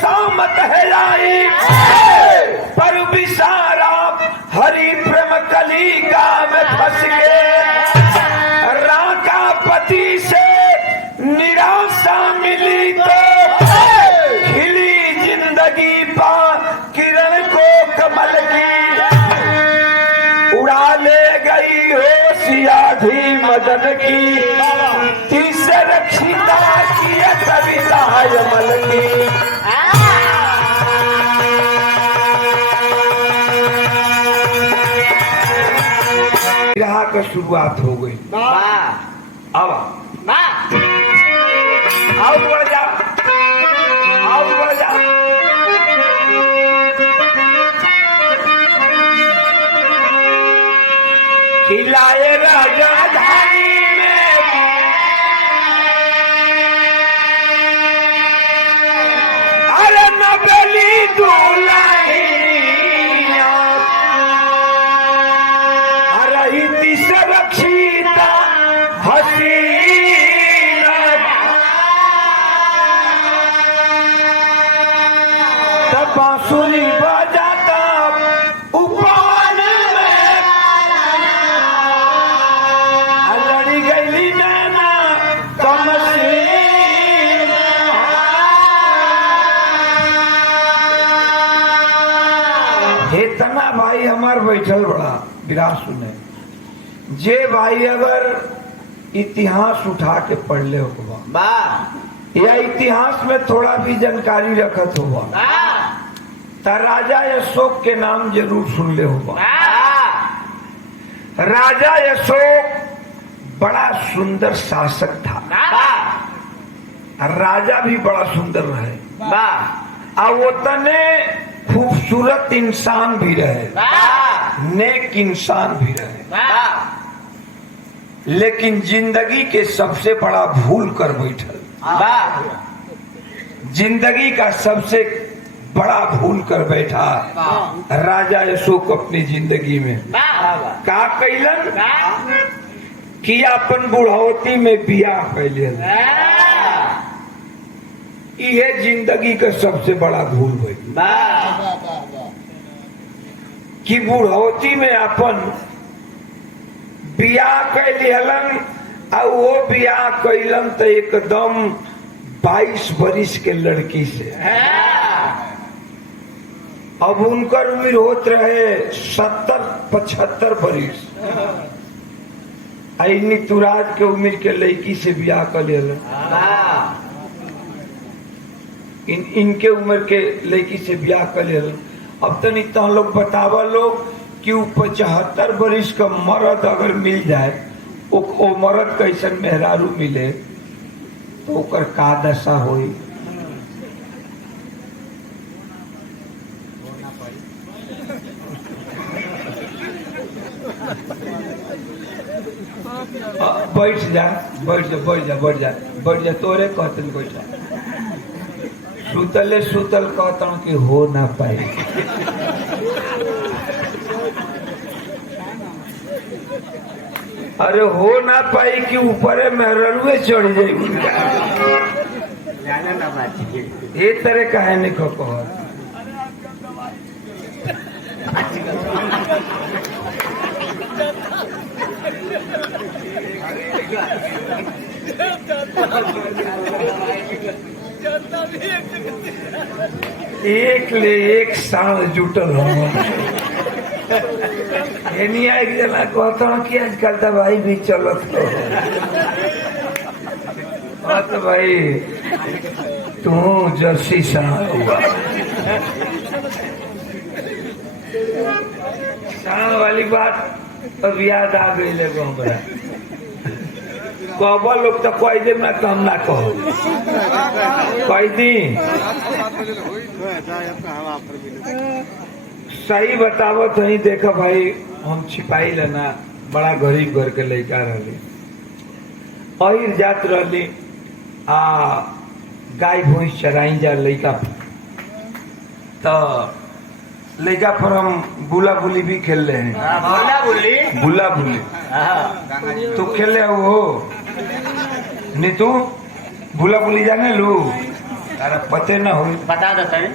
सामत है लाई, पर विसारा हरि प्रेम कलिका में फंस गए। राका पति से निराशा मिली तो खिली जिंदगी पा किरण को कमल की, उड़ा ले गई होशिया भी मदन की, तीसरे रक्षिता की कविता यमल की। विरह का शुरुआत हो गई। अब आओ बढ़ जा, आओ बढ़ जा। खिलाए राजा धानी में अरे नबली दुल्हनिया, रही दिश रक्षिता हसीना, तब बांसुरी बजाता उपवन में, लड़ी गई नैना कमसीन। इतना भाई हमार बैठल बड़ा विराट सुने, जे भाई अगर इतिहास उठा के पढ़ ले होगा या इतिहास में थोड़ा भी जानकारी रखत होगा तो राजा अशोक के नाम जरूर सुन ले होगा। राजा अशोक बड़ा सुंदर शासक था, राजा भी बड़ा सुंदर रहे, और वो तने खूबसूरत इंसान भी रहे, नेक इंसान भी रहे। लेकिन जिंदगी के सबसे बड़ा भूल कर बैठल, जिंदगी का सबसे बड़ा भूल कर बैठा राजा अशोक अपनी जिंदगी में। का कैलन कि अपन बुढ़ौती में बियाह कैलन, ये जिंदगी का सबसे बड़ा भूल हुई कि बुढ़ौती में अपन बियाह कैलन, और वो बियाह कैलन तो एकदम 22 बरिस के लड़की से। अब उनकर उम्र होत रहे 70-75 बरिस, तुराज के उम्र के लड़की से बियाह कर लेलन। इनके उम्र के लड़की से ब्याह कर लेलन। अब तनी तो लोग बतावा लोग कि 75 बरिस का मर्द अगर मिल जाए, ओ मर्द कैसन मेहरारू मिले तो ओकर का दशा होई। बैठ जा, बैठ जा, बैठ जा, बैठ जा, बैठ जा, तोरे कहते बैठ जा। सुतले सुतल कहता हूँ कि हो ना पाए। अरे हो ना पाई कि ऊपर मेहरुए चढ़ जाए, ये तरह का है नहीं कहो। एक ले एक साल जुटल एक जना कहता हूँ कि आजकल तो भाई भी चलत तो भाई तू जर्सी साल हुआ। साल वाली बात अब याद आ गई लगो हमरा। कहबा लोग तो कह दे ना तो हम ना कहो, कह दी सही बतावो तो ही। देखा भाई हम छिपाई लेना बड़ा गरीब घर के लड़का रही, अहिर जात रही, गाय भैंस चराई जा लड़का, तो लड़का पर हम बुला बुली भी खेल रहे हैं। बुला बुली तो खेले हो नहीं? तू बुला बुली जाने लू तारा पते ना हो बता देते हैं।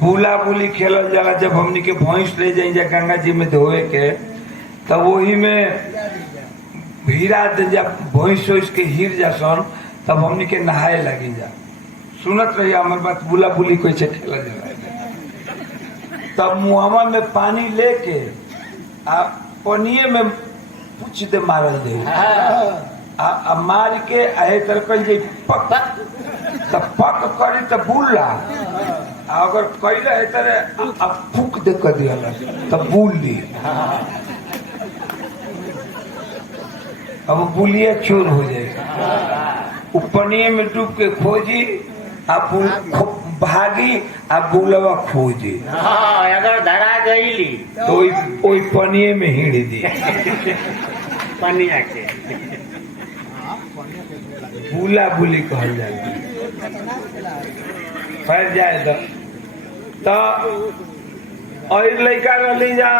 बुला बुली खेलल जाला जब हमनी के भैंस ले जाई जा गंगा जी में धोए के तब वही में हीरा दे जब भैंस वैंस के हीर जासन तब हमनी के नहाए लगी जा सुनत रही हमारे बात बुला बुली कैसे खेला जाला तब मुहावा में पानी लेके आ पनिए में पूछ दे मारल दे आ मार के आए तर कल जे पक तब पक करी तब बुला अगर कैले है तरे फूक दे कर दिया तब बुल दी अब बुलिया चोर हो जाएगा पनिए में डूब के खोजी आप भागी आप बुलवा खोजी अगर धरा गई तो ओई पनिए में हिड़ दी पनिया के बुला बुली कहल जाए फैल जाए तो लड़का रही जा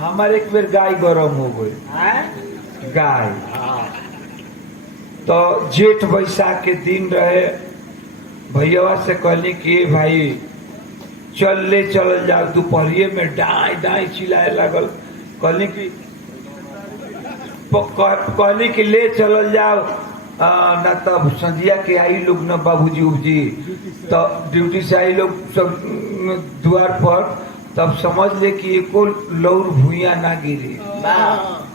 हमारे एक बेर गाय गरम हो गई गाय तो जेठ बैसाख के दिन रहे भैया से कहली कि भाई चल जाओ दोपहरिए में डाई डाई चिल्लाए लगल कहली कि ले चल जाओ न तब संधिया के आई लोग न बाबूजी उबजी तो ड्यूटी से आई लोग सब द्वार पर तब समझ ले कि एको लौर भूया ना गिरी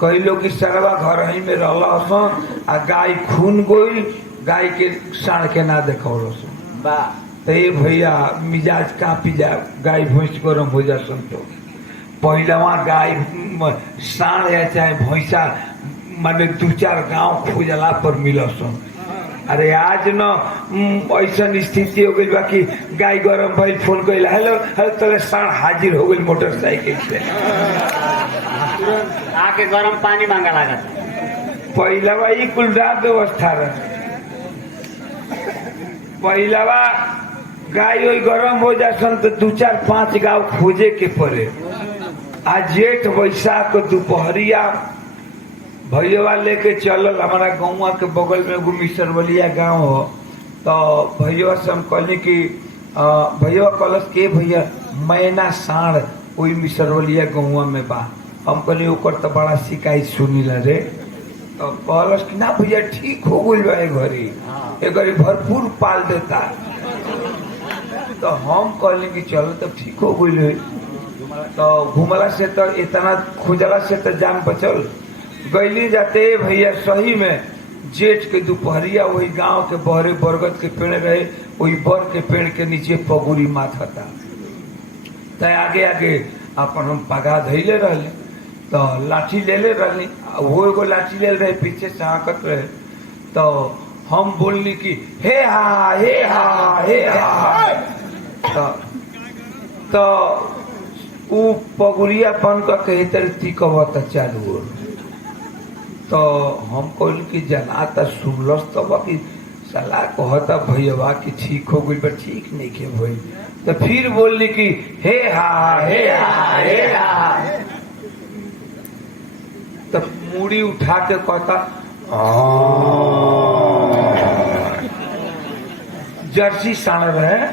कई लोग की सरवा घर ही में रहला आ गाय खून गोइल गाय के साढ़ के ना देखो तो ये भैया मिजाज कापी जा गाय भैंस गरम हो जा तो पहले वहाँ गाय साढ़ या चाहे भैंसा माने 2-4 गांव खोजला पर मिलसन अरे आज न ऐसा स्थिति हो गई बाकी गाय गरम भाई फोन कैला हेलो हेलो तले साढ़ हाजिर हो गई मोटरसाइकिल से आके गरम पानी मांगा लगा पहलवा ये कुल रात व्यवस्था रहे पहलवा गाय वही गरम हो जासन तो 2-4-5 गांव खोजे के पड़े आज जेठ बैसाख दोपहरिया भैया लेके चलल हमारा गाँव के बगल में एगो मिसरवलिया गाँव हो तो भैया से हम कहली कि भैया कहलस के भैया मैना साढ़ वही मिसरवलिया गाँव में बा हम कहली ओकर तो बड़ा शिकायत सुनीला रे तो कहलस कि ना भैया ठीक हो गई बा ए घड़ी भरपूर पाल देता तो हम कहली कि चलो तब ठीक हो गई तो घूमला से तो इतना खोजला से तो जान बचल गैली जाते भैया सही में जेठ के दोपहरिया वही गांव के बहरे बरगद के पेड़ रहे वही बर के पेड़ के नीचे पगुरी माथा था तय आगे आगे अपन हम पगा धैले रहले तो लाठी ले रहली वो एगो लाठी ले रहे पीछे से आकत रहे तो हम बोलनी कि हे हा हे हा हे हा तो उ पगुरिया पन का कहे तरती कहता चालू हो तो हम कहल कि जनाता सुनलस तो बाकी सलाह कहता भैया कि ठीक हो गई पर ठीक नहीं के भाई तो फिर बोलनी कि हे हा हे हा हे हा तो मूड़ी उठा के कहता जर्सी साण रहे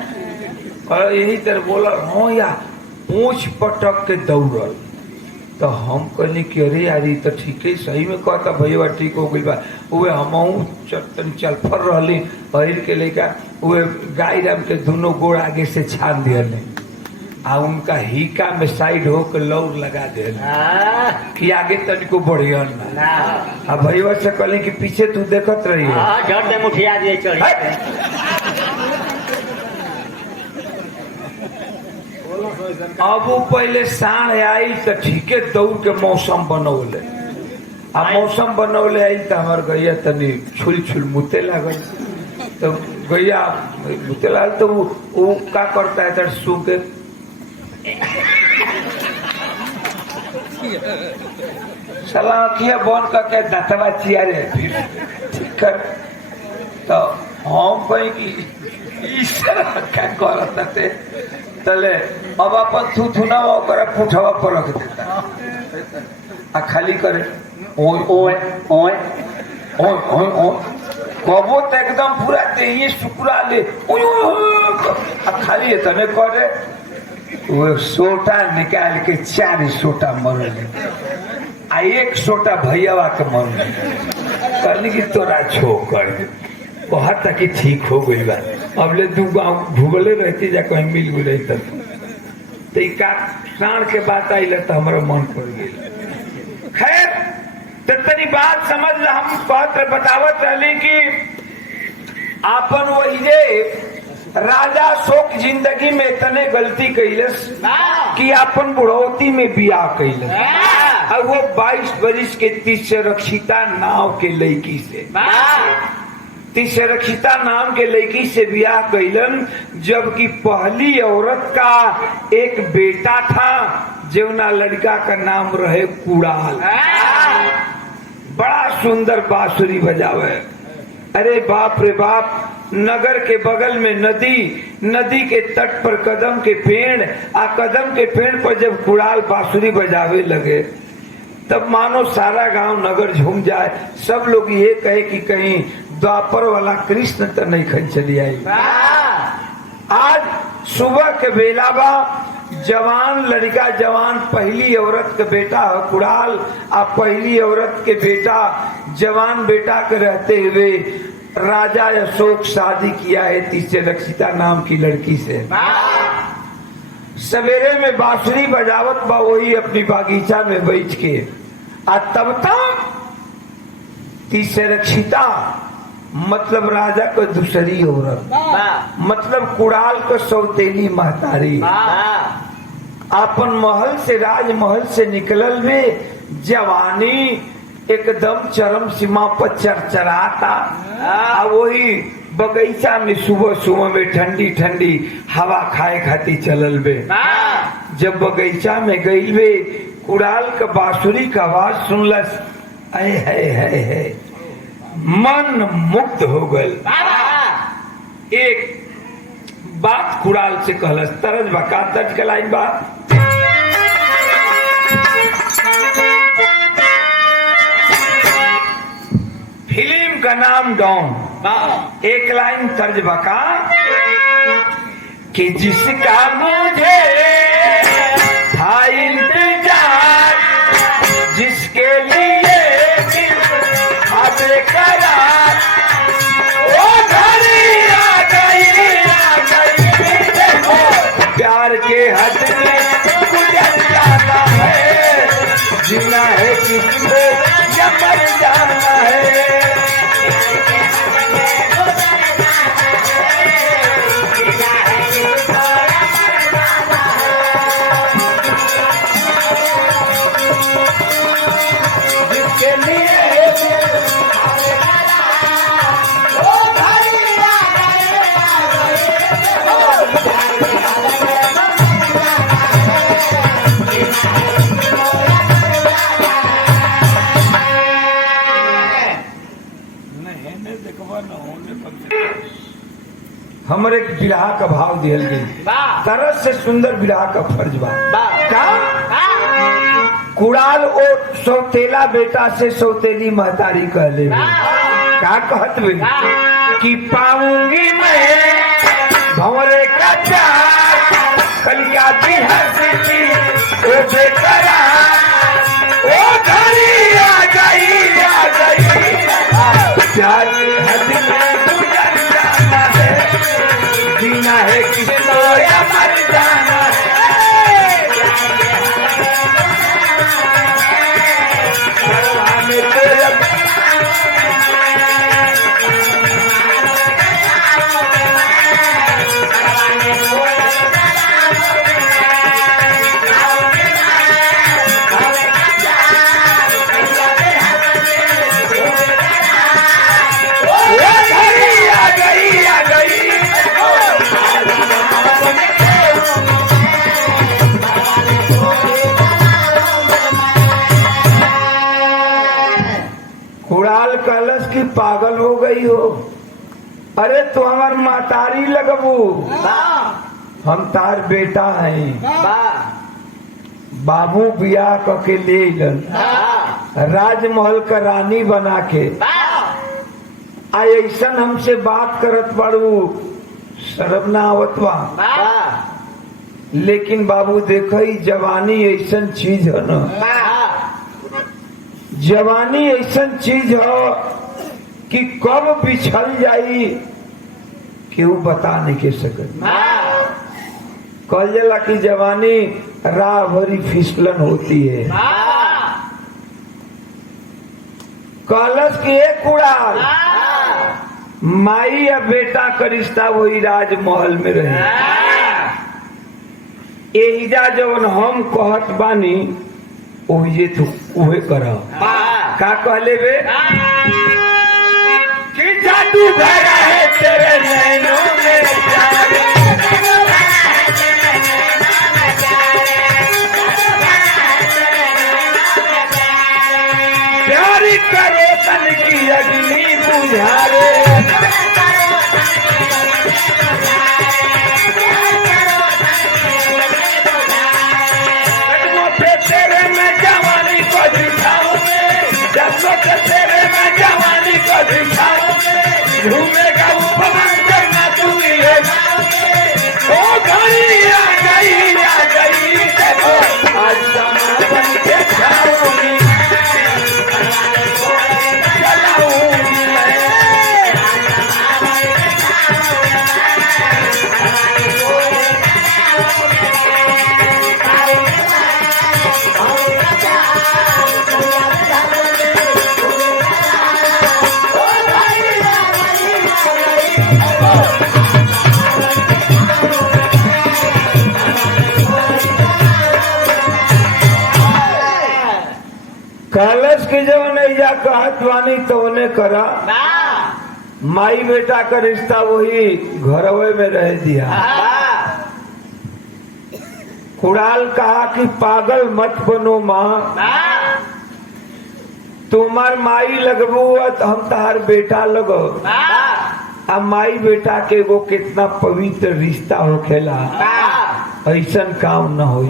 और यही तरह बोला हाँ या पूछ पटक के दौड़ल तो हम कहली कि अरे यार तो ठीक है सही में कहता भैया ठीक हो गई बा उहे हम चल फर रही पहिर के लेकर उहे गाय राम के दोनों गोड़ आगे से छान दिए आ उनका हिका में साइड होकर लौर लगा दे कि आगे तनिको बढ़िया ना आ भैया से कहली कि पीछे तू देखत रही अब वो पहले साढ़ आई तो ठीके दौड़ के मौसम बनौले आ मौसम बनौले आई तो हमार गैया तनी छुल छुल मुते लागल तो गैया मुते लागल तो वो का करता है सू के साला अखिया बन करके दांतवा चिया रे फिर ठीक कर तो हम कहीं की इस तरह क्या करता थे तले अब अपन थुथुना ओकरा पुठवा पर रख देता आ खाली करे ओए ओए ओए ओए ओए ओए कबो तो एकदम पूरा देही सुकुरा ले खाली तने करे वो सोटा निकाल के 4 सोटा मरल आ 1 सोटा भैया के मरल कहली कि तोरा छो कर वहां तक कि ठीक हो गई बा। अब ले 2 गाँव भूगले रहती जा कहीं मिल गई तो साण के बात आई तो हमारा मन पड़ गई। खैर तो तनी बात समझ ला, हम पत्र बतावत रही कि आपन वही राजा शोक जिंदगी में इतने गलती कैलस कि अपन बुढ़ौती में बियाह कैलस और वो 22 बरिस के तीसरक्षिता नाव के लड़की से तीसरक्षिता नाम के लड़की से बियाह कैलन, जबकि पहली औरत का एक बेटा था जौना लड़का का नाम रहे कुड़ाल। बड़ा सुंदर बांसुरी बजावे। अरे बाप रे बाप, नगर के बगल में नदी के तट पर कदम के पेड़ कदम के पेड़ पर जब कुड़ाल बांसुरी बजावे लगे तब मानो सारा गांव नगर झूम जाए। सब लोग ये कहे कि कहीं द्वापर वाला कृष्ण तो नहीं खन चली आई। आज सुबह के बेला बा, जवान लड़का जवान पहली औरत के बेटा है कुड़ाल, आप पहली औरत के बेटा जवान बेटा के रहते हुए राजा अशोक शादी किया है तीसरक्षिता नाम की लड़की से। सवेरे में बांसुरी बजावत बा वही अपनी बागीचा में बैठ के तब तक तीसरक्षिता मतलब राजा को दूसरी औरत मतलब कुड़ाल को सौतेली महतारी अपन महल से राजमहल से निकलल में जवानी एकदम चरम सीमा पर चरचराता। वही बगीचा में सुबह में ठंडी ठंडी हवा खाए खाती चलल बे। जब बगीचा में गई बे कुड़ाल का बांसुरी का आवाज सुनलस, है मन मुक्त हो गल। एक बात कुड़ाल से कहलस, तरज बका तर्ज के लाइन बात फिल्म का नाम डॉन। एक लाइन तर्ज बका कि जिसका मुझे था इंतजार, जिसके लिए करार, वो घड़ी आ गई प्यार के हद में गुजर जाना है, जीना है किसको या मर जाना है। जिसके लिए हमारे बिरहा का भाव दियल गई, तरह से सुंदर बिरहा का फर्ज बा। कुड़ाल ओ सौतेला बेटा से सौतेली महतारी कहले का कहत बे कि पाऊंगी मैं भंवरे का प्यार, कलिया भी हंसती ओ बेकरार, ओ घड़ी आ गई प्यार की हद में गुजर जाना है, जीना है किसको या मर जाना है। कुड़ाल कलश की पागल हो गई हो, अरे तो हमार मातारी लगबू, हम तार बेटा हैं। बाबू बियाह करके ले लन, राजमहल का रानी बना के आ ऐसन हमसे बात करत बाड़ू, शर्म ना आवत बा। लेकिन बाबू देखो जवानी ऐसन चीज है ना, जवानी ऐसन चीज है कि कब बिछल जाई केहू बता नहीं के सकत। कल जाला की जवानी राह भरी फिसलन होती है। कलश के एक उड़ाल माई या बेटा का रिश्ता वही राजमहल में रहे। एहिजा जवन हम कहत बानी ओहिजे तू उहे कर। का कहले बे कि जादू भरा है तेरे नैनों में प्यार, प्यारी करो तन की अग्नि बुझारे, कदमों पे तेरे मैं जवानी को दिखाऊंगे, कदमों पे तेरे मैं जवानी को दिखाऊंगे, घूमेगा वो पवन करना तू ये ओ घड़ी आ गई देखो आज समा बन के खाऊंगी, चलाऊंगी मैं। कलश के जब नैया कहत वानी तो उन्हें करा, माई बेटा का रिश्ता वही घरवे में रह दिया। कुड़ाल कहा कि पागल मत बनो माँ, तुम्हार माई लगबू तो हम तहार बेटा लगो। अब माई बेटा के वो कितना पवित्र रिश्ता होखेला, ऐसन काम न हो।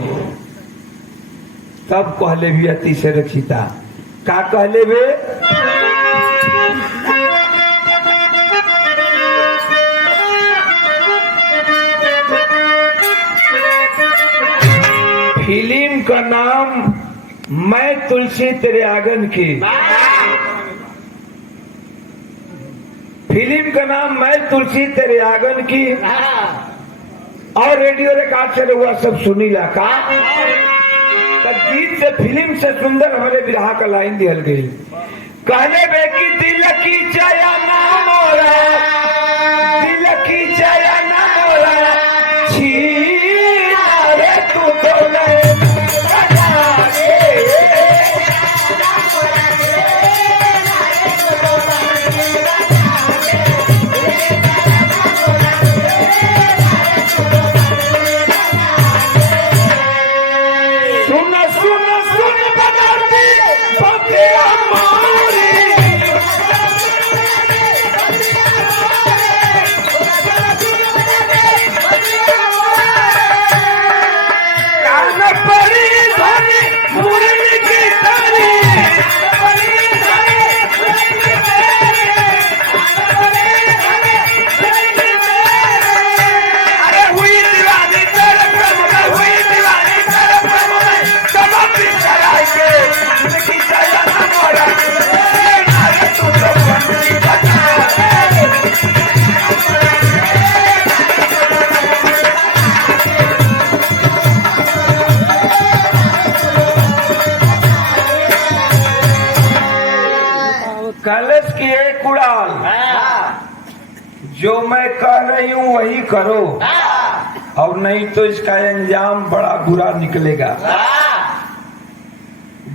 तब कहले भी अति से रक्षिता का कहले बे फिल्म का नाम मैं तुलसी तेरे आंगन की, फिल्म का नाम मैं तुलसी तेरे आंगन की, और रेडियो रिकॉर्ड से हुआ सब सुनी ला का गीत से फिल्म से सुंदर हमारे विरहा का लाइन दिहल गई। कहले बे की दिल की चाया ना मोरा, दिल की चाया ना मोरा, छीना रे तू तो ले कलश की एक उड़ाल, जो मैं कह रही हूँ वही करो, और नहीं तो इसका अंजाम बड़ा बुरा निकलेगा।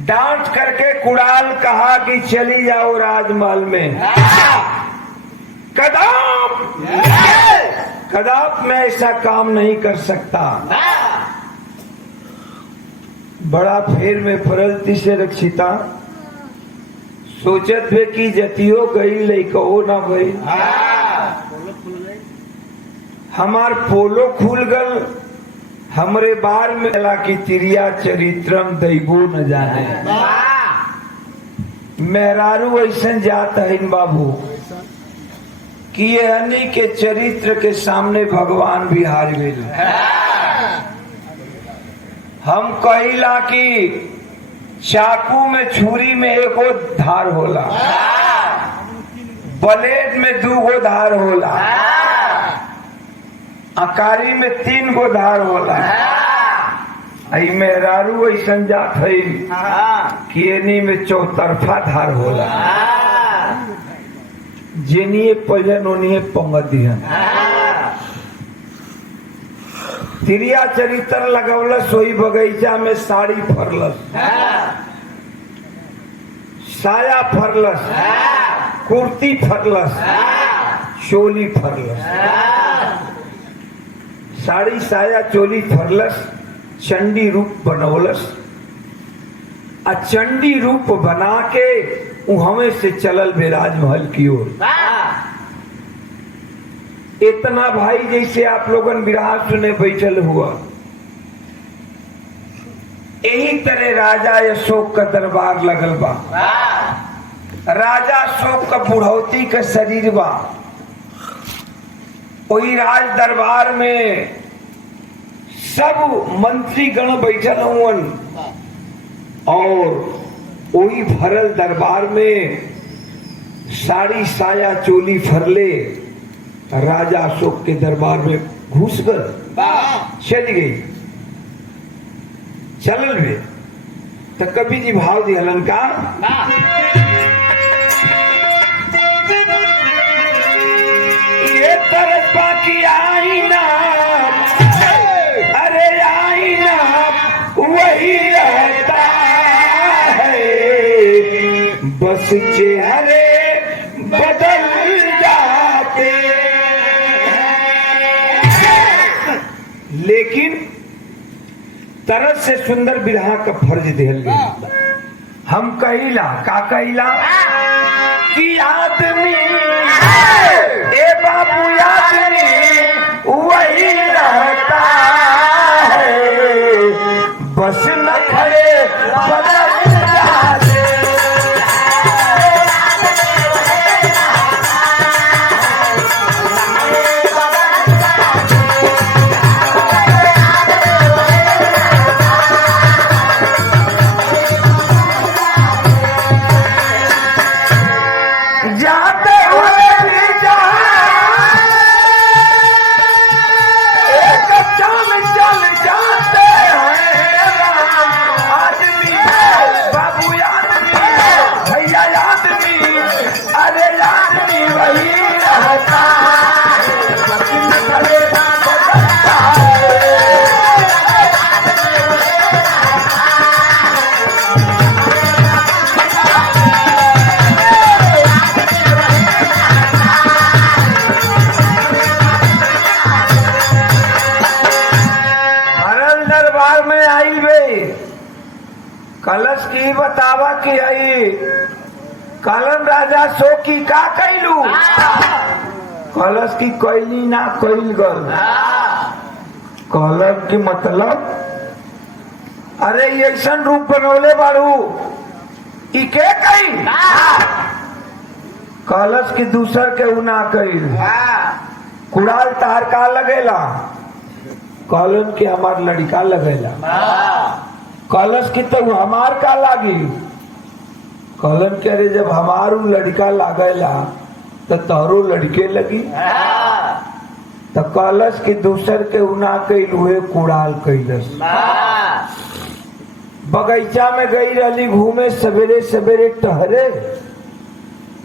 डांट करके कुड़ाल कहा कि चली जाओ राजमहल में। कदाप मैं ऐसा काम नहीं कर सकता। बड़ा फेर में फरलती से रक्षिता सोचत वे की जतियो गई लइको ना गई, हमार पोलो खुल गल, हमरे बार में ला की तिरिया चरित्रम दैबो न जाने। मेहरारू ऐसा जात है बाबू कि यहनी के चरित्र के सामने भगवान भी हार गए। हम कहिला कि चाकू में छुरी में एगो धार होला, ब्लेड में 2 गो धार होला, अकारी में 3 गो धार होला। आई मेहरारू ऐसन जात है कि एनी में चौतरफा धार होला। जेनिए पहले ओनिए पंग दिहन। तिरिया चरित्र लगौलस सोई बगीचा में साड़ी फरलस, साया फरलस, कुर्ती फरलस, चोली फरलस। साड़ी साया चोली फरलस, चंडी रूप बनौलस। आ चंडी रूप बना के उहमे से चलल बेराजमहल की ओर। इतना भाई जैसे आप लोगन विराह सुने बैठल हुआ, यही तरह राजा अशोक का दरबार लगल बा। राजा अशोक का बुढ़ौती का शरीर बा। वही राज दरबार में सब मंत्री गण बैठल हुवन और वही भरल दरबार में साड़ी साया चोली फरले राजा अशोक के दरबार में घुस गए। चली गई चलल भी तो कवि जी भाव दिहलन का, ये तरफा की आईना, अरे आईना वही रहता है, बस चेहरे बदल जाते। लेकिन तरस से सुंदर बिरहा का फर्ज दिहल गया। हम कहिला का कहिला कि आदमी ए बाबू आदमी वही रहता है, बस न खड़े बदल जाते। कलश की बतावा कि आई कलन राजा सो की का कैलू, कलश की कैली ना कैल गल। कलश की मतलब अरे ऐसा रूप बनौले बारू इके कई, कलश की दूसर के उना कैल। कुड़ाल तार का लगेला, कलन के हमार लड़का लगेला। कलश की तो हमार का लागी, कलन के अरे जब हमारू लड़का लागेला तो तोहरो लड़के लगी। तो कलश की दूसर के उना कैल हुए कुड़ाल कैलस। बगीचा में गई रही घूमे सवेरे सवेरे टहरे,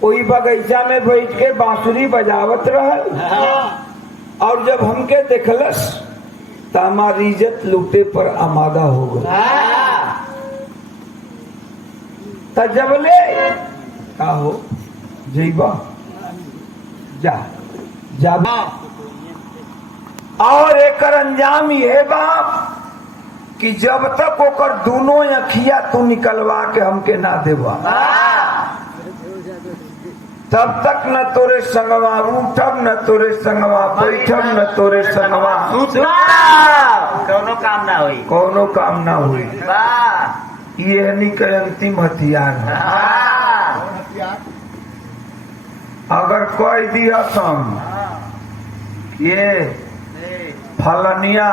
वही बगीचा में बैठ के बांसुरी बजावत रहल और जब हमके देखलस तो हमारी इज्जत लूटे पर आमादा हो गई। तो जब ले का हो जईबा जा जा और एक अंजाम ये बाप कि जब तक ओकर दोनों अखिया तू निकलवा के हमके ना देवा तब तक न तोरे संगवा उठब, न तोरे संगवा बैठब, न तोरे संगवा कोनो काम ना हुई, कोनो काम ना हुई। ये नहीं के अंतिम हथियार है। अगर कह दिया तुम ये फलनिया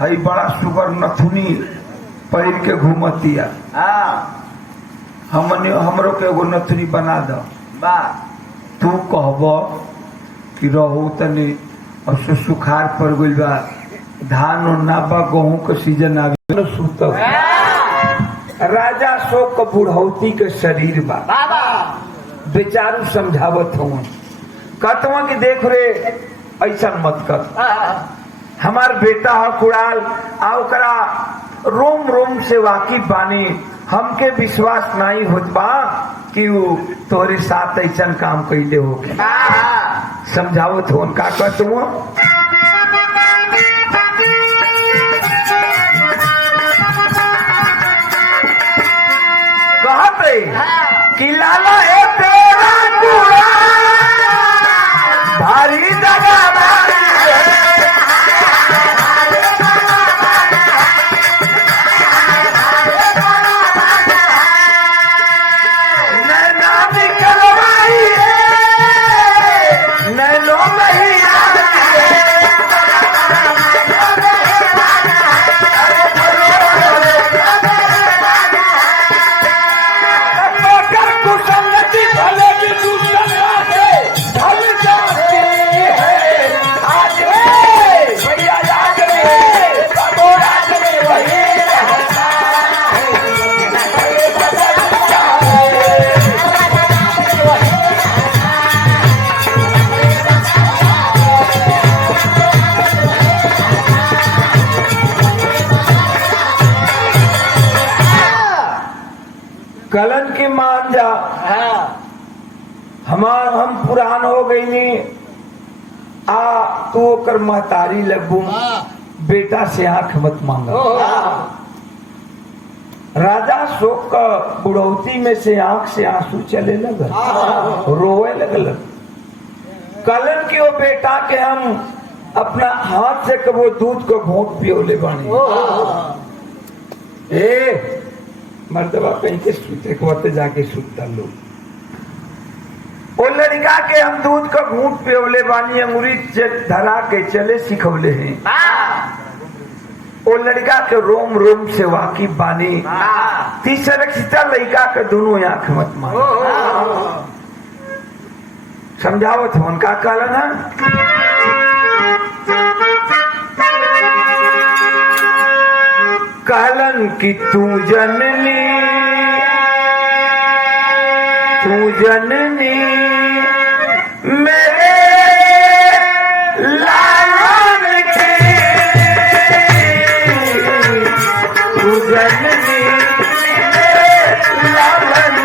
है बड़ा सुगर नथुनी पहिर के घूमतिया, हमरो के एगो नथुनी बना दो। तू कहब कि रहू तनी और सुखार पड़ गइल बा, धान ना बा, गेहूं के सीजन आ गइल, सुत राजा शोक के बुढ़ौती के शरीर बा, बेचारू समझावत हूँ कहतवा कि देख रे ऐसा मत कर, हमार बेटा है कुड़ाल आ ओकरा रोम रोम से वाकिफ बानी, हमके विश्वास नहीं होत बा कि वो तोहरे साथ ऐसा काम कैले हो। समझावत हो का कहत हूँ कहते कि लाला है तेरा कूड़ा भारी दगा कलन के मान जा। हम पुरान हो गई नी आ तो कर महतारी लगू, बेटा से आंख मत मांगा। राजा शोक का बुढ़ौती में से आंख से आंसू चले लगल, रोए लगल। कलन के वो बेटा के हम अपना हाथ से कबो दूध को घोंट पियोले बानी। ए मर्दबा कहीं के सूते को जाके सूता लो। वो लड़का के हम दूध का घूंट पियोले बानी, अंगुरी धरा के चले सिखवले हैं। वो लड़का के रोम रोम से वाकिफ बानी, तीसरा लड़का के दोनों आंख मत मारो। समझावत हो उनका कारण है कहलन की तू जननी मेरे लालन की, तू जननी मेरे लालन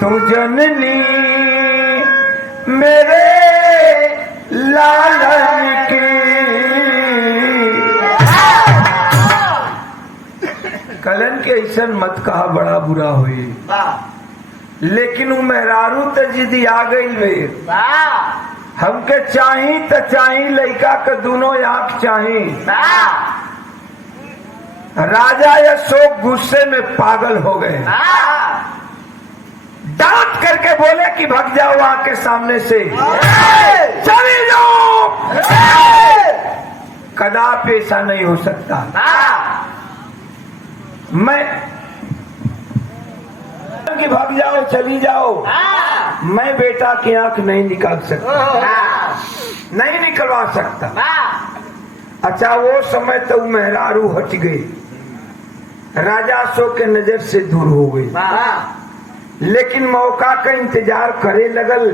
तू जननी मेरे लालन की। कलन के ऐसा मत कहा, बड़ा बुरा हुई। लेकिन वो मेहरारू तो जिदी आ गई वे, हमके चाही तो चाही, लड़का के दोनों आंख चाही। राजा अशोक गुस्से में पागल हो गए। डांट करके बोले कि भाग जाओ आके सामने से, चले जाओ। कदापि ऐसा नहीं हो सकता। मैं कि भाग जाओ, चली जाओ, मैं बेटा की आंख नहीं निकाल सकता, नहीं निकलवा सकता। अच्छा, वो समय तो मेहरारू हट गई, राजा अशोक के नजर से दूर हो गई। लेकिन मौका का इंतजार करे लगल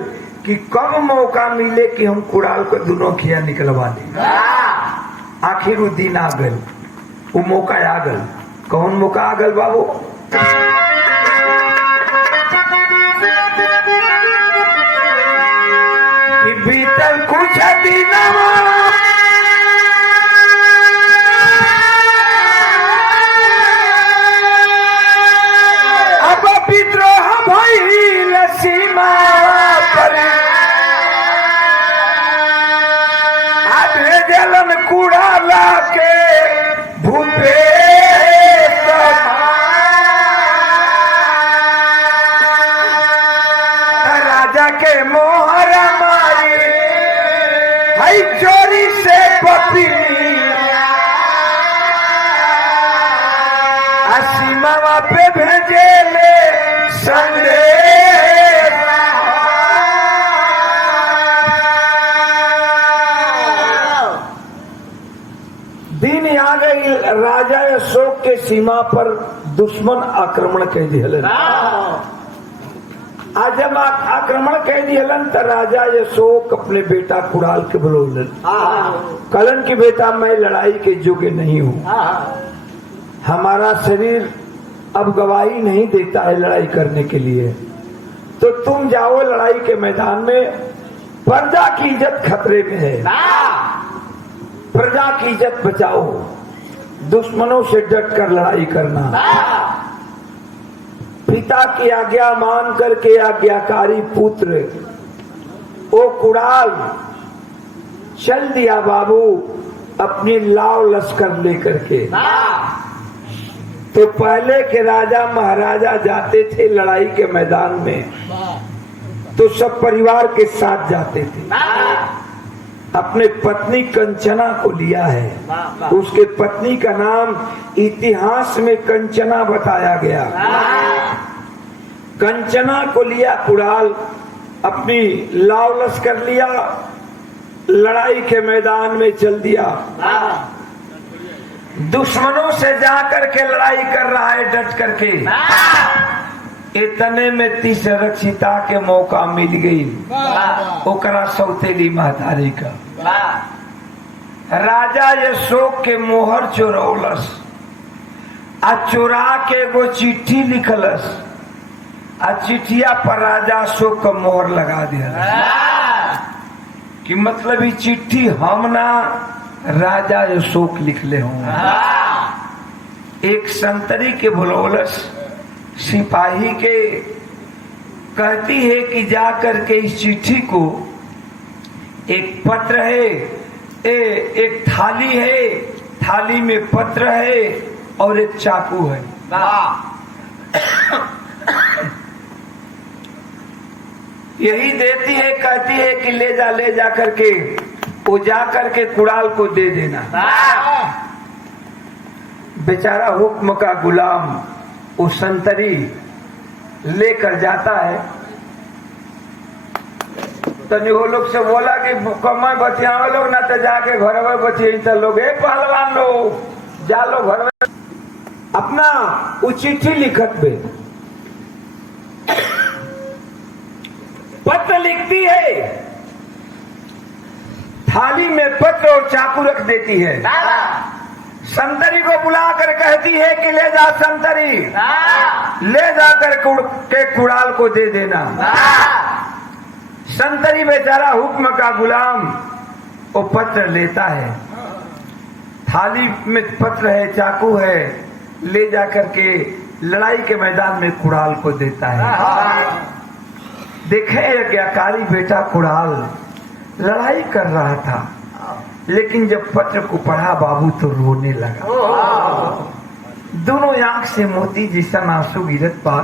कि कब मौका मिले कि हम कुड़ाल को दोनों खिया निकलवा दे। आखिर वो दिन आ गल, वो मौका आ गल। कौन मौका आ गल बाबू? कि बीतल कुछ दिन अब विद्रोह भइल सीमा पर, भेजलन कुड़ाला के भूपे राजा के मोहर मारी हई चोरी से पपीनी सीमा पे भेजे ले संदेश। दिन आ गई, राजा अशोक के सीमा पर दुश्मन आक्रमण कह दिहलन। आज जब आक्रमण कह दिहलन तो राजा अशोक अपने बेटा कुड़ाल के बुलौलन। कलन की बेटा, मैं लड़ाई के योग्य नहीं हूँ, हमारा शरीर अब गवाही नहीं देता है लड़ाई करने के लिए, तो तुम जाओ लड़ाई के मैदान में। प्रजा की इज्जत खतरे में है, प्रजा की इज्जत बचाओ, दुश्मनों से डट कर लड़ाई करना। पिता की आज्ञा मान करके आज्ञाकारी पुत्र ओ कुड़ाल चल दिया बाबू अपनी लाव लश्कर लेकर के। तो पहले के राजा महाराजा जाते थे लड़ाई के मैदान में तो सब परिवार के साथ जाते थे। अपने पत्नी कंचना को लिया है, उसके पत्नी का नाम इतिहास में कंचना बताया गया। कंचना को लिया कुड़ाल, अपनी लाव लश्कर लिया, लड़ाई के मैदान में चल दिया। दुश्मनों से जाकर के लड़ाई कर रहा है डट करके। इतने में तीसरक्षिता के मौका मिल गई ओकरा सौतेली महतारी का। राजा अशोक के मोहर चोरौलस आ चोरा के वो चिट्ठी लिखलस आ चिट्ठिया पर राजा अशोक का मोहर लगा दिया कि मतलब ये चिट्ठी हम ना राजा अशोक लिखले हों। एक संतरी के बुलौलस सिपाही के, कहती है कि जा करके इस चिट्ठी को, एक पत्र है, एक थाली है, थाली में पत्र है और एक चाकू है। यही देती है, कहती है कि ले जा करके वो जा करके कुड़ाल को दे देना। बेचारा हुक्म का गुलाम वो संतरी लेकर जाता है। तो वो लोग से बोला कि कमाई बचियावे लोग ना तो जाके घर में बचिए लोग, पहलवान लोग जा लो घर में अपना वो चिट्ठी लिखत बे। पत्र लिखती है, थाली में पत्र और चाकू रख देती है। संतरी को बुलाकर कहती है कि ले जा संतरी, ले जाकर के कुड़ाल को दे देना। संतरी बेचारा हुक्म का गुलाम वो पत्र लेता है, थाली में पत्र है, चाकू है, ले जाकर के लड़ाई के मैदान में कुड़ाल को देता है। देखे आज्ञाकारी बेटा कुड़ाल लड़ाई कर रहा था, लेकिन जब पत्र को पढ़ा बाबू तो रोने लगा। दोनों आंख से मोती जैसा आंसू गिरत बा,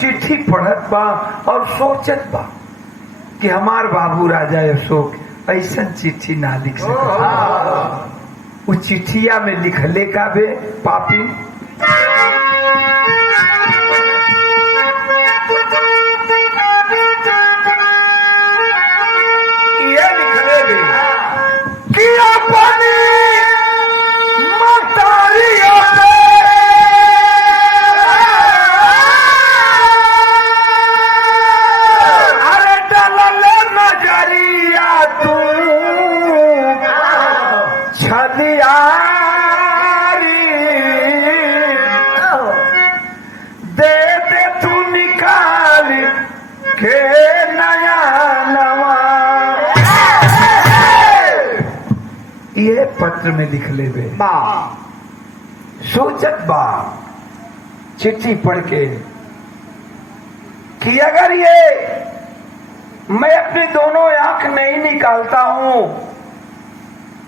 चिट्ठी पढ़त बा और सोचत बा कि हमार बाबू राजा अशोक ऐसा चिट्ठी ना लिख सकता। वो चिट्ठिया में लिखले का बे पापी ये लिखले बे कि अपनी मतारियों पत्र में लिख ले बे सोचत बा चिट्ठी पढ़ के कि अगर ये मैं अपनी दोनों आंख नहीं निकालता हूं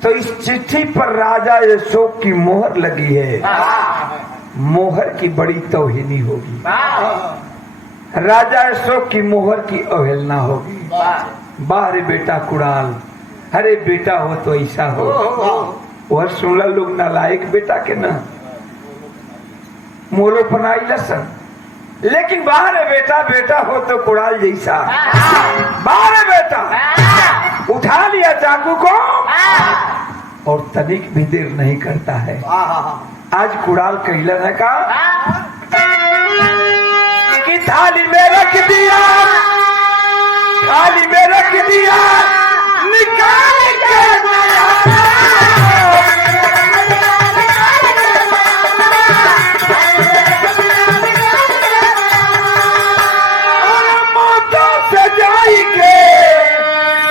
तो इस चिट्ठी पर राजा अशोक की मोहर लगी है, मोहर की बड़ी तौहीनी होगी, राजा अशोक की मोहर की अवहेलना होगी। बाहर बेटा कुड़ाल, अरे बेटा हो तो ऐसा हो, और सुनला लोग नालायक बेटा के ना मोलो पनाई लसन, लेकिन बाहर बेटा बेटा हो तो कुड़ाल जैसा, बाहर बेटा उठा लिया चाकू को और तनिक भी देर नहीं करता है। आज कुड़ाल कहलन है का कि थाली में रख दिया, थाली में रख दिया, निकाल के माता से जाई के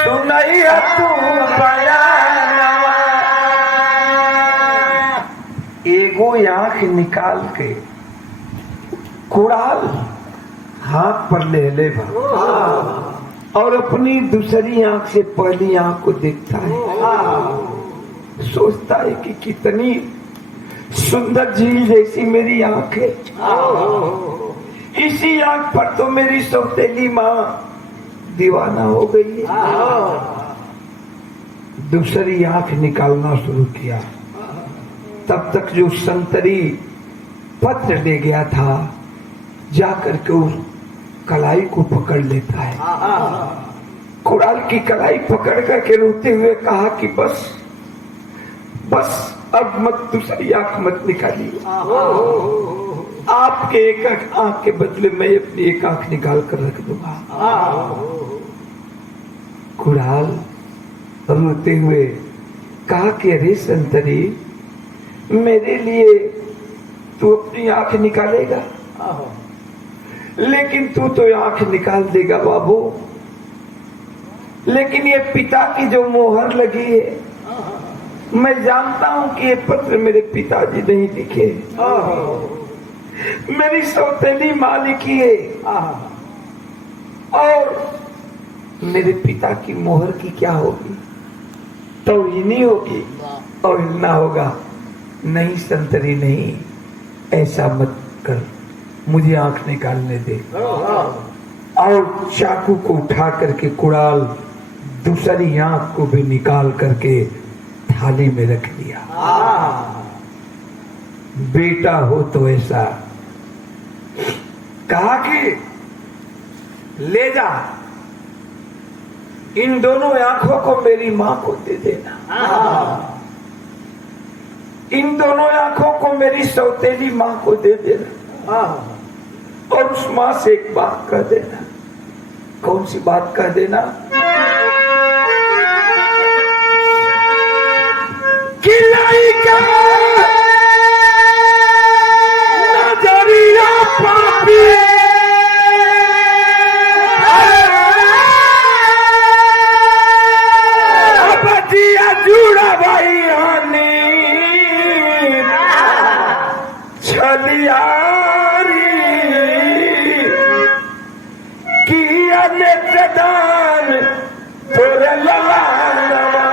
सुनई तू बयानवा। एगो आंख निकाल के कुड़ाल हाथ पर ले ले और अपनी दूसरी आंख से पहली आंख को देखता है, सोचता है कि कितनी सुंदर झील जैसी मेरी आंख है, इसी आंख पर तो मेरी सौतेली माँ दीवाना हो गई है। दूसरी आंख निकालना शुरू किया, तब तक जो संतरी पत्र ले गया था जाकर के उस कलाई को पकड़ लेता है। कुड़ाल की कलाई पकड़ करके रोते हुए कहा कि बस बस अब मत, दूसरी आंख मत निकालिए, आपके एक आंख के बदले मैं अपनी एक आंख निकाल कर रख दूंगा। कुड़ाल रोते हुए कहा कि अरे संतरी, मेरे लिए तू अपनी आंख निकालेगा, लेकिन तू तो आंख निकाल देगा बाबू, लेकिन ये पिता की जो मोहर लगी है, मैं जानता हूं कि ये पत्र मेरे पिताजी नहीं लिखे, मेरी सौतेली माँ लिखी है, और मेरे पिता की मोहर की क्या होगी, तो ही नहीं होगी और हिलना होगा। नहीं संतरी नहीं, ऐसा मत कर, मुझे आंख निकालने दे। और चाकू को उठा करके कुड़ाल दूसरी आंख को भी निकाल करके थाली में रख दिया। बेटा हो तो ऐसा कहा कि ले जा, इन दोनों आंखों को मेरी मां को दे देना, इन दोनों आंखों को मेरी सौतेली मां को दे देना, और उस मां से एक बात कह देना। कौन सी बात कह देना? कि लइका नजरिया पापी बतिया जुड़ा भाई हनी छलियारी किया नेत्रदान तोरे ललानवा।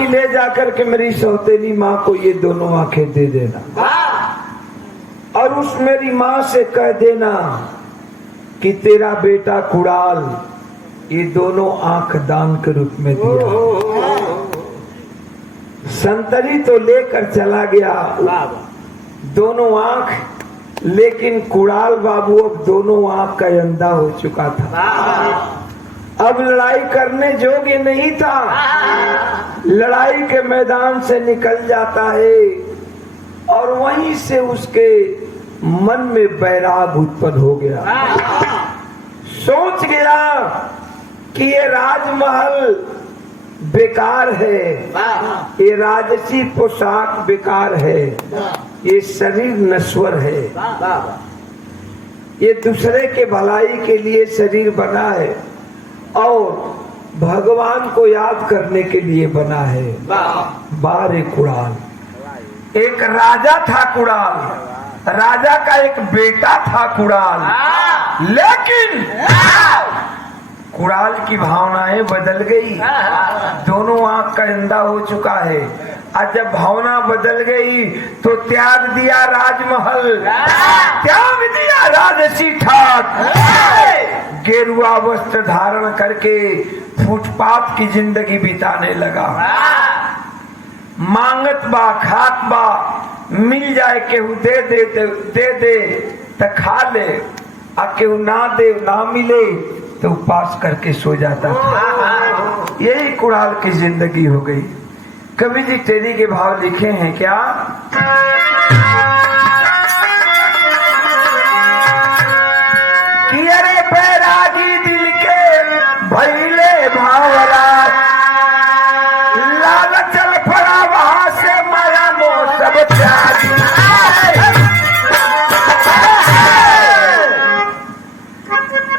कि ले जाकर के मेरी सौतेली माँ को ये दोनों आंखें दे देना और उस मेरी माँ से कह देना कि तेरा बेटा कुड़ाल ये दोनों आंख दान के रूप में दिया। संतरी तो लेकर चला गया दोनों आंख, लेकिन कुड़ाल बाबू अब दोनों आंख का अंधा हो चुका था। अब लड़ाई करने योग्य नहीं था। लड़ाई के मैदान से निकल जाता है और वहीं से उसके मन में बैराग उत्पन्न हो गया। सोच गया कि ये राजमहल बेकार है, ये राजसी पोशाक बेकार है, ये शरीर नश्वर है, ये दूसरे के भलाई के लिए शरीर बना है और भगवान को याद करने के लिए बना है। बारे कुड़ाल, एक राजा था कुड़ाल, राजा का एक बेटा था कुड़ाल, लेकिन कुड़ाल की भावनाएं बदल गई, दोनों आंख का अंधा हो चुका है। और जब भावना बदल गई तो त्याग दिया राजमहल, त्याग दिया राजसी ठाट, गेरुआ वस्त्र धारण करके फुटपाथ की जिंदगी बिताने लगा। मांगत बा खात बा, मिल जाए केहू दे दे तो खा ले, और केहू ना दे ना मिले तो उपास करके सो जाता था। यही कुड़ाल की जिंदगी हो गई। कवि जी तेरी के भाव लिखे हैं क्या? कि अरे बैरागी दिल के भैले भावरा, लालचल पड़ा वहां से माया मोह सब त्यागी।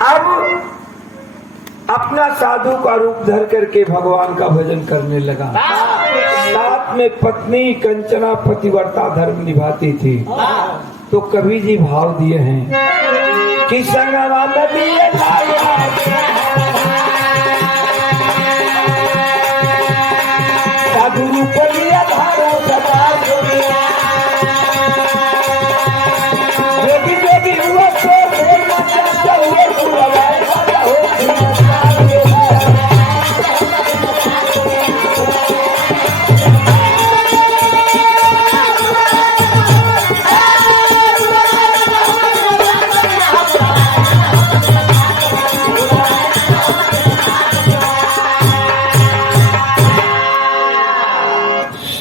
अब अपना साधु का रूप धर करके भगवान का भजन करने लगा। साथ में पत्नी कंचना पतिव्रता धर्म निभाती थी। तो कवि जी भाव दिए हैं कि संगमा नदी साधु रूप लिया धारो सदा जोगी जोगी हुआ तो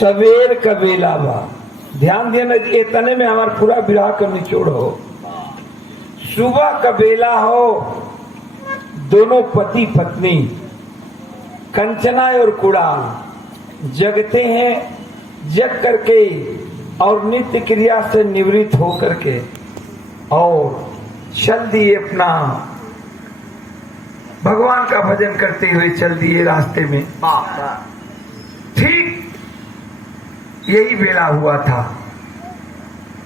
सवेर का बेला बा। ध्यान देना, इतने में हमारा पूरा विवाह का निचोड़ हो। सुबह का बेला हो, दोनों पति पत्नी कंचना और कुड़ाल जगते हैं, जग करके और नित्य क्रिया से निवृत्त होकर के और चल दिए अपना भगवान का भजन करते हुए चल दिए रास्ते में। ठीक यही बेला हुआ था।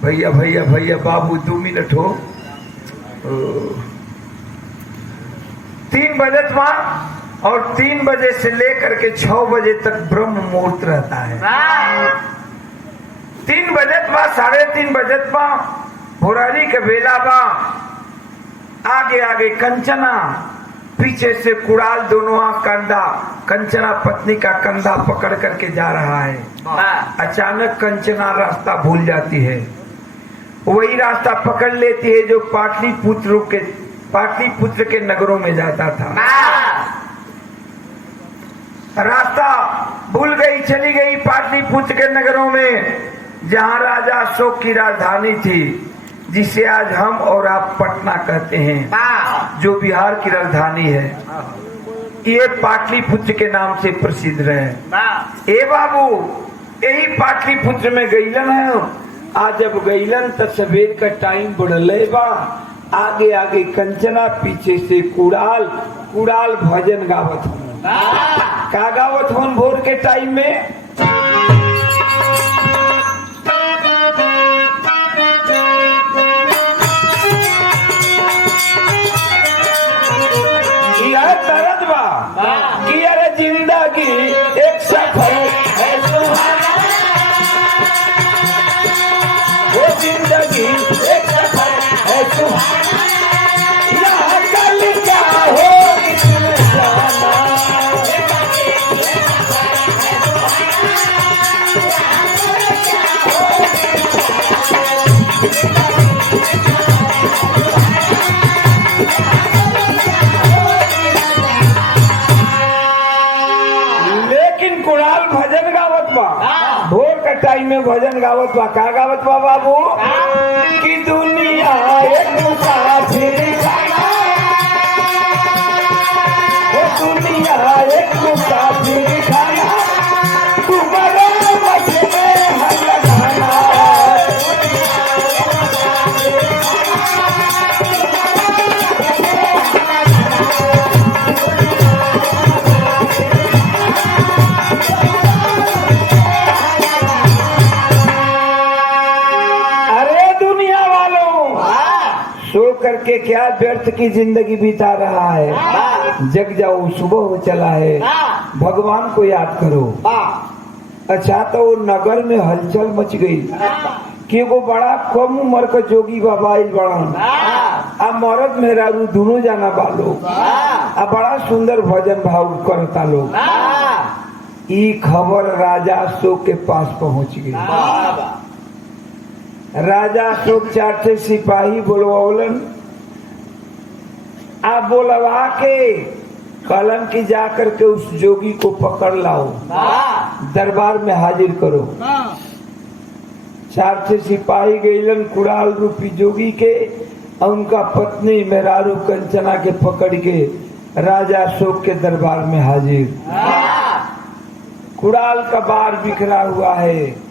भैया भैया भैया बाबू 2 मिनट हो। 3 बजे और 3 बजे से लेकर के 6 बजे तक ब्रह्म मुहूर्त रहता है। 3 बजे 3:30 बजे भोरारी का बेला बा। आगे आगे कंचना, पीछे से कुड़ाल, दोनों आंख कंधा, कंचना पत्नी का कंधा पकड़ करके जा रहा है। अचानक कंचना रास्ता भूल जाती है, वही रास्ता पकड़ लेती है जो पाटलिपुत्र के नगरों में जाता था। रास्ता भूल गई, चली गई पाटलिपुत्र के नगरों में, जहाँ राजा अशोक की राजधानी थी, जिसे आज हम और आप पटना कहते हैं, जो बिहार की राजधानी है। ये पाटलिपुत्र के नाम से प्रसिद्ध रहे। ए बाबू, यही पाटलिपुत्र में गईलन है। आज जब गईलन तो सवेर का टाइम बढ़ले बा। आगे आगे कंचना, पीछे से कुड़ाल भजन गावत हूँ। का गावत हूँ भोर के टाइम में? तरद बा कि अरे जिंदगी एक सफर लेकिन कुणाल भजन गावत बा, भोर का टाइम में भजन गावत बा। का गावत बा बाबू? कि दुनिया एक मुसाफिर खाना, दुनिया एक मुसाफिर खाना, तुम्हारे मजे में हर लगाना। अरे दुनिया वालों, सो करके क्या व्यर्थ की जिंदगी बिता रहा है। जग जाओ, सुबह हो चला है, भगवान को याद करो। अच्छा, तो वो नगर में हलचल मच गई कि वो बड़ा कम उम्र का जोगी बाबा आइल बड़ा। अब मरद मेहरारू दोनों जाना बालो, अब बड़ा सुंदर भजन भाव करता लोग। ई खबर राजा अशोक के पास पहुंच गई। राजा अशोक चार सिपाही बोलवालन, आप बोलवा के कलन की जाकर के उस जोगी को पकड़ लाओ, दरबार में हाजिर करो। चार सिपाही गईलन कुड़ाल रूपी जोगी के, और उनका पत्नी मेहरारू कंचना के पकड़ के राजा अशोक के दरबार में हाजिर। कुड़ाल का बार बिखरा हुआ है,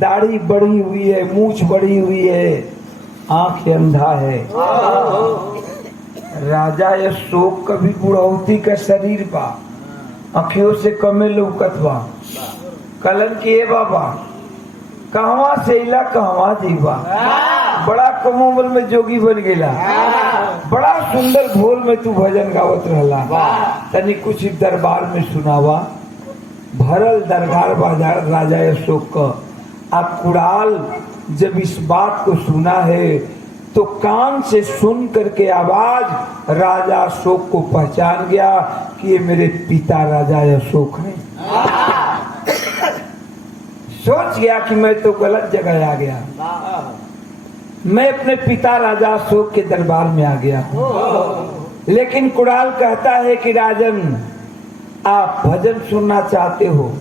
दाढ़ी बढ़ी हुई है, मूछ बढ़ी हुई है, आंख अंधा है। राजा अशोक कभी बुढ़ौती का शरीर बा, अखियों से कमे लौकत बा। कलन किए बाबा, कहवा से इला कहवा जीवा। बड़ा कम उम्र में जोगी बन गेला, बड़ा सुंदर ढोल में तू भजन गावत रहला। तनी कुछ दरबार में सुनावा। भरल दरबार बाजार राजा अशोक का। अब कुड़ाल जब इस बात को सुना है तो कान से सुन करके आवाज राजा अशोक को पहचान गया कि ये मेरे पिता राजा अशोक हैं। सोच गया कि मैं तो गलत जगह आ गया, मैं अपने पिता राजा अशोक के दरबार में आ गया हूँ। लेकिन कुड़ाल कहता है कि राजन, आप भजन सुनना चाहते हो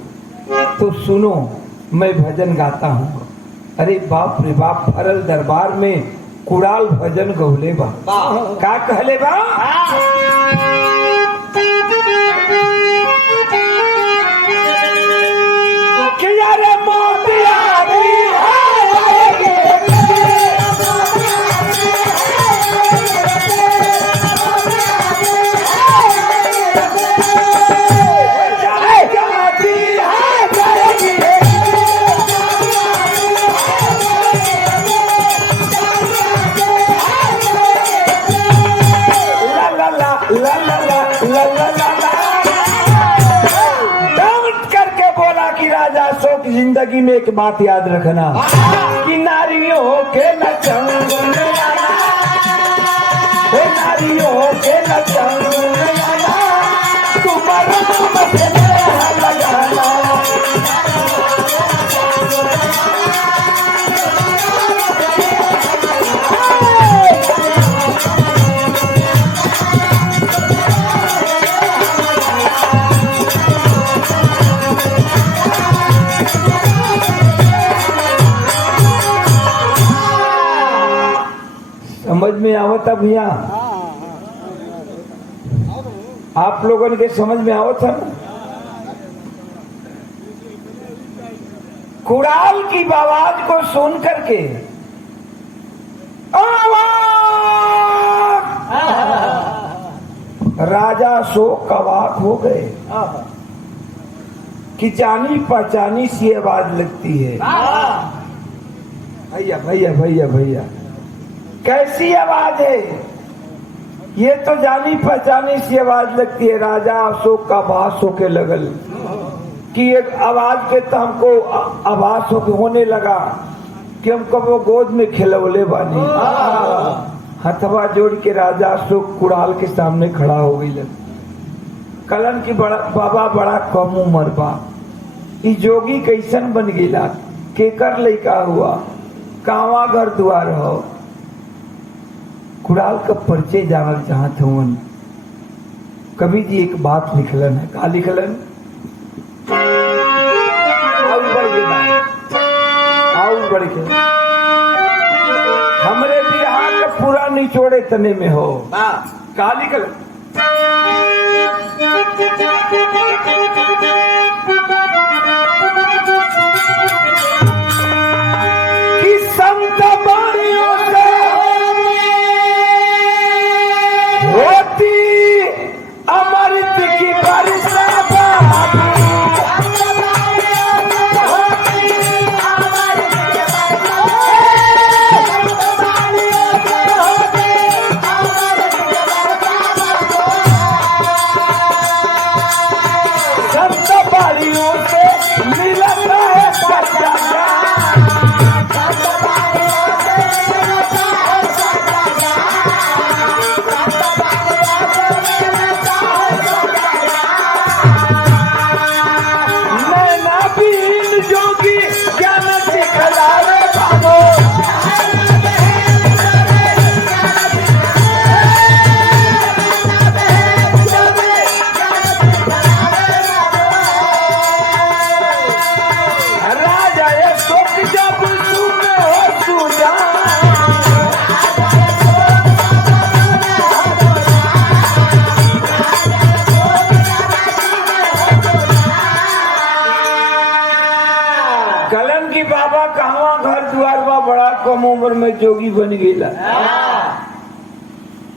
तो सुनो, मैं भजन गाता हूँ। अरे बाप रे बाप, भरल दरबार में कुड़ाल भजन गौले बा। का कहले बा? कि यारे मोतिया भी जिंदगी में एक बात याद रखना कि नारियों के न चंग में आना, नारियों के न चंग में आना, तुम्हारा मत लगाना। समझ में आवता भैया? आप लोगों के समझ में आवत है? कुड़ाल की आवाज को सुन करके राजा अशोक अवाक हो गए कि जानी पहचानी सी आवाज लगती है। भैया भैया भैया भैया, कैसी आवाज है ये? तो जानी पहचानी सी आवाज लगती है। राजा अशोक का आभास होके लगल कि एक आवाज के तो हमको आभास होने लगा कि हमको वो गोद में खिलौले बानी। हथवा जोड़ के राजा अशोक कुड़ाल के सामने खड़ा हो गई। कलन की बाबा बड़ा कम उम्र बा, ई जोगी कैसन बन गिला, केकर लइका हुआ? कावा घर द्वार हो, कुड़ाल का परिचय जानल चाहत हूँ। कवि जी एक बात लिखलन है, का लिखलन? आउर बढ़ के हमरे बिहार का पूरा निचोड़े तने में हो, का लिखलन? कि संत बाणियों से होती अमृत की वर्षा, संत बाणियों से मिलता है सच्चा। जोगी ज्ञान सिखलावे बाबो, राजा ये सोच जब सुने हो सुजा, कलन की बाबा कहवा घर द्वार बा, बड़ा कम उम्र में जोगी बन गईला।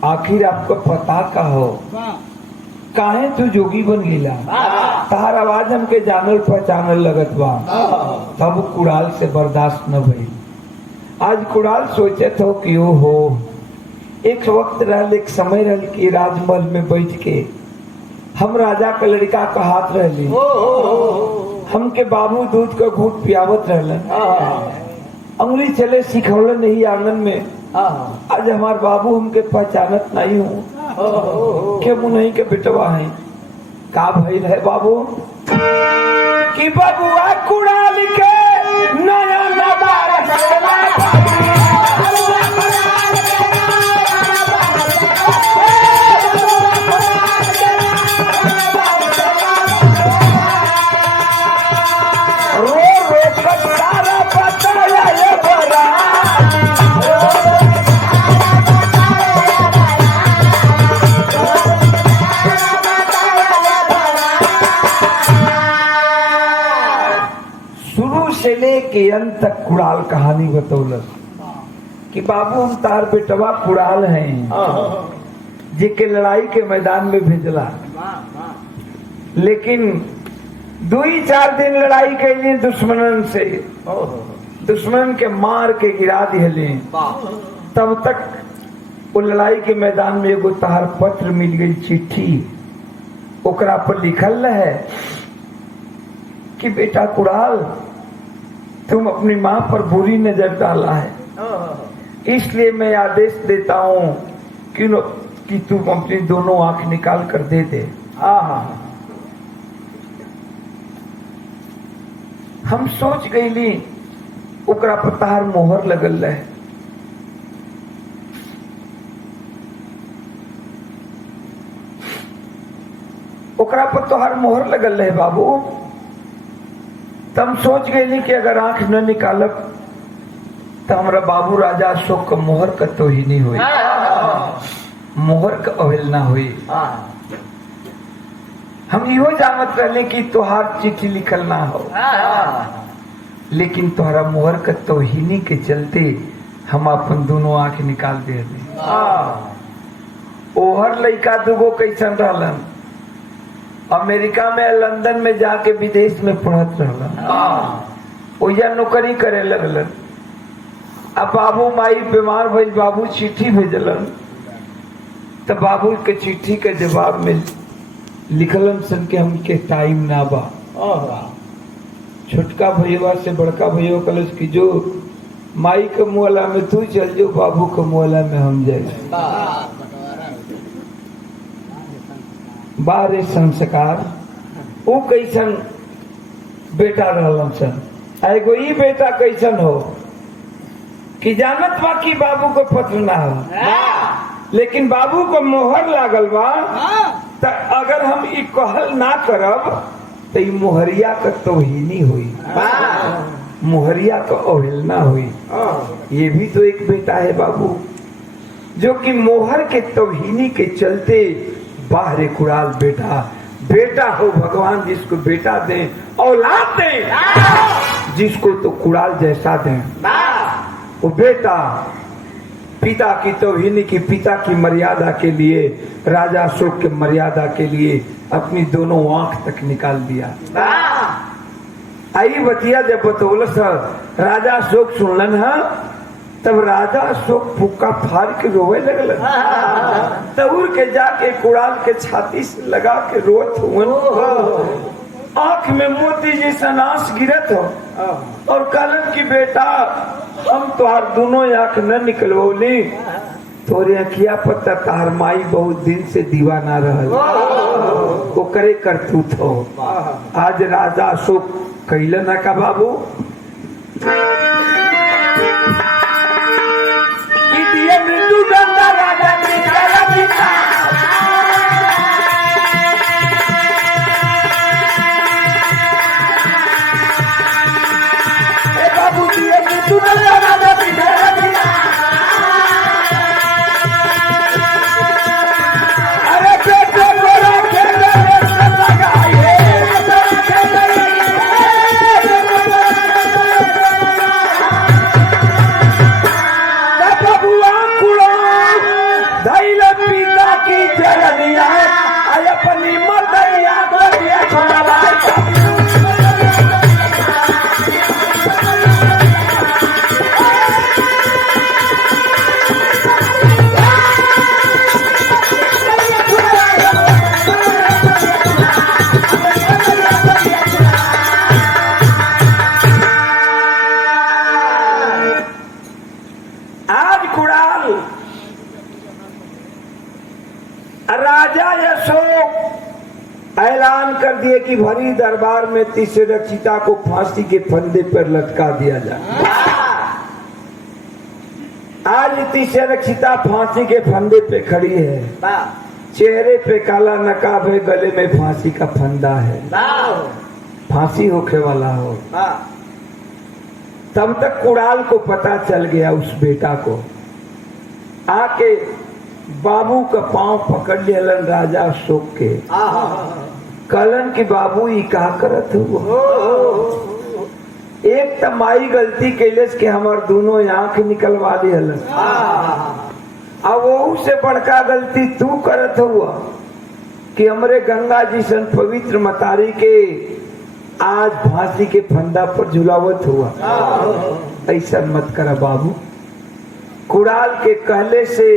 आखिर आपको पता का हो काहे तू जोगी बन गईला? तार आवाज हमके जानल पहचानल लगत बा, तब कुड़ाल से बर्दाश्त न भई। आज कुड़ाल सोचत हो कि ओ हो, एक वक्त रहल, एक समय रहल कि राजमहल में बैठ के हम राजा का लड़का का हाथ रहली, हमके बाबू दूध का घूट पियावत रहलन, अंगुली चले सिखौलन नहीं आंगन में। आज हमार बाबू हमके पहचानत नहीं हूँ के मुनही के बेटवा है। का भइल है बाबू? कि बबुआ कुड़ाल के नया नबार से लेके अंत तक कुड़ाल कहानी बतौलस कि बाबू हम तार बेटवा कुड़ाल हैं, जिके लड़ाई के मैदान में भेजला, लेकिन 2-4 दिन लड़ाई कैली दुश्मनन से, दुश्मन के मार के गिरा दिले। तब तक वो लड़ाई के मैदान में एगो तार पत्र मिल गई, चिट्ठी। ओकरा पर लिखल है कि बेटा कुड़ाल, तुम अपनी माँ पर बुरी नजर डाला है, इसलिए मैं आदेश देता हूँ कि तुम अपनी दोनों आंख निकाल कर दे दे। हम सोच गईली ओकरा पर तार मोहर लगल है। ओकरा पर तोहार मोहर लगल है बाबू। तब सोच गई कि अगर आंख न निकालब तो हमारा बाबू राजा अशोक का मोहर का तो ही नहीं हुई, मोहर का अवहेलना हुई। हम यो जानत रहे कि तोहार चिट्ठी लिखल ना हो, लेकिन तोहरा मोहर का तोहिनी के चलते हम अपन दोनों आंख निकाल दे। ओहर लड़का दुगो कैसन रहलन, अमेरिका में लंदन में जाके विदेश में पढ़त रहलन, ओजा नौकरी करे लगलन। अब बाबू माई बीमार भइल, बाबू चिट्ठी भेजलन, तो बाबू के चिट्ठी के जवाब में लिखलन सन के हमके टाइम ना बा। छोटका भैया से बड़का भैया कलश की जो माई के मुहला में तू चल जो, बाबू के मुहला में हम जाए। बारे संस्कार वो कैसन बेटा रहलन सन, एगो ई बेटा कैसन हो कि जानत बा कि बाबू को पत्र ना हो, लेकिन बाबू को मोहर लागल बा, त अगर हम ई कहल ना करब तो ई मोहरिया का तौहीनी हुई, मोहरिया का अवहेलना हुई। ये भी तो एक बेटा है बाबू, जो कि मोहर के तौहीनी के चलते बाहर कुड़ाल बेटा, बेटा हो भगवान जिसको बेटा दे, औलाद दे जिसको तो कुड़ाल जैसा दे। वो बेटा पिता की तौहीनी की, पिता की मर्यादा के लिए, राजा अशोक के मर्यादा के लिए अपनी दोनों आंख तक निकाल दिया। आई बतिया जब बतौलस राजा अशोक सुनलन है, तब राजा अशोक फुक्का फाड़ के रोवे लगल, तउर के जाके कुड़ाल के छाती से लगा के रोत हुए, आंख में मोती जैसा नाश गिरत हो, और कहलन की बेटा हम तोहार दोनों आंख न निकलवली, तोरे अखिया पर तार माई बहुत दिन से दीवाना रहल, वो करे करतूत हो। आज राजा अशोक कैलन का बाबू कि दिए मृत्यु दंडा राजा बाबू दिए मृत्यु दंडा राजा अरे बेटे गोरा खेले लगाए बबुआ कुड़ो धैल पिता की जरनिया अपनी मदरिया दरिया छोड़ा राजा अशोक ऐलान कर दिए कि भरी दरबार में तीसरे रक्षिता को फांसी के फंदे पर लटका दिया जाए। आज तीसरे रक्षिता फांसी के फंदे पे खड़ी है, चेहरे पे काला नकाब है, गले में फांसी का फंदा है, फांसी होके वाला हो। तब तक कुड़ाल को पता चल गया, उस बेटा को आके बाबू का पांव पकड़ लियलन राजा अशोक के, कलन की बाबू ई का करत हुआ। एक तो माई गलती कैलस के हमार दोनों आंख निकलवा दिहलन, अब वो से बड़का गलती तू करत हुआ कि हमरे गंगा जी सन पवित्र मतारी के आज फांसी के फंदा पर झुलावत हुआ। ऐसा मत करा बाबू। कुड़ाल के कहले से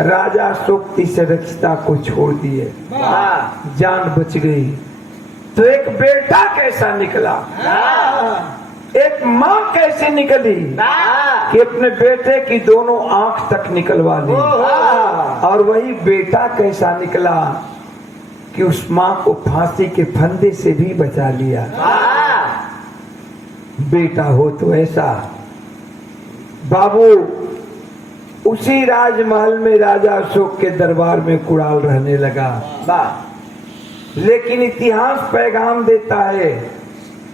राजा अशोक तीसरे रक्षिता को छोड़ दिए, जान बच गई। तो एक बेटा कैसा निकला, एक माँ कैसे निकली कि अपने बेटे की दोनों आंख तक निकलवा ली, और वही बेटा कैसा निकला कि उस माँ को फांसी के फंदे से भी बचा लिया। बेटा हो तो ऐसा। बाबू उसी राजमहल में राजा अशोक के दरबार में कुड़ाल रहने लगा। लेकिन इतिहास पैगाम देता है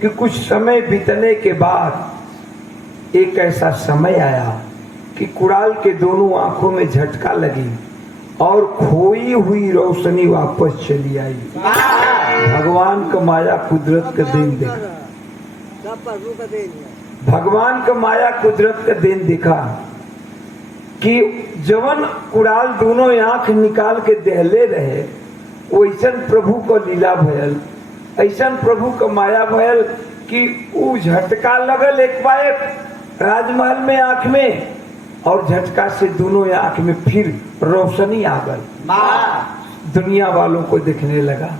कि कुछ समय बीतने के बाद एक ऐसा समय आया कि कुड़ाल के दोनों आंखों में झटका लगी और खोई हुई रोशनी वापस चली आई। भगवान का माया कुदरत का देन देखा, भगवान का माया कुदरत का देन दिखा कि जवन कुड़ाल दोनों आंख निकाल के दहले रहे, वैसन प्रभु को लीला भयल, ऐसा प्रभु का माया भयल कि वो झटका लगल एक बार राजमहल में आंख में, और झटका से दोनों आंख में फिर रोशनी आ गई, दुनिया वालों को दिखने लगा।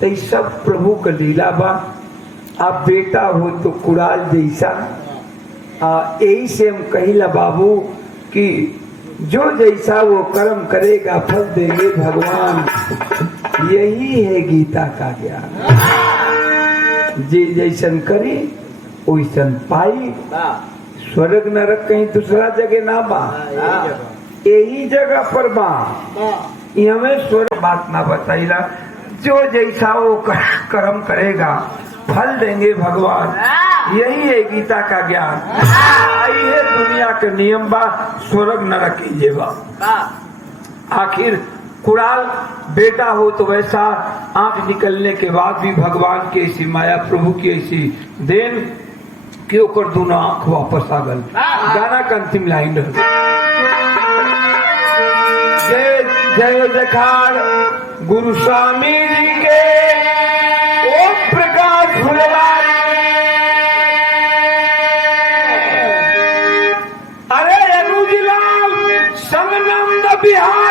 तो ये सब प्रभु का लीला बा। आप बेटा हो तो कुड़ाल जैसा, यही से हम कहिला बाबू कि जो जैसा वो कर्म करेगा फल देंगे भगवान, यही है गीता का ज्ञान। जे जैसन करी वैसन पाई, स्वर्ग नरक कहीं दूसरा जगह ना बा, यही जगह पर बा। ये हमें स्वर्ग बात ना बताइला, जो जैसा वो कर्म करेगा फल देंगे भगवान। यही है गीता का ज्ञान। आई है दुनिया के नियम बा, स्वर्ग नरक कीजिए बा। आखिर कुड़ाल बेटा हो तो वैसा आंख निकलने के बाद भी भगवान की ऐसी माया, प्रभु की ऐसी देन कि ओकर दोनों आंख वापस आ गल। गाना का अंतिम लाइन रह जय जय जखाड़ गुरु स्वामी जी के ओम प्रकाश फुलवारी। अरे अनुज लाल संगनंद बिहार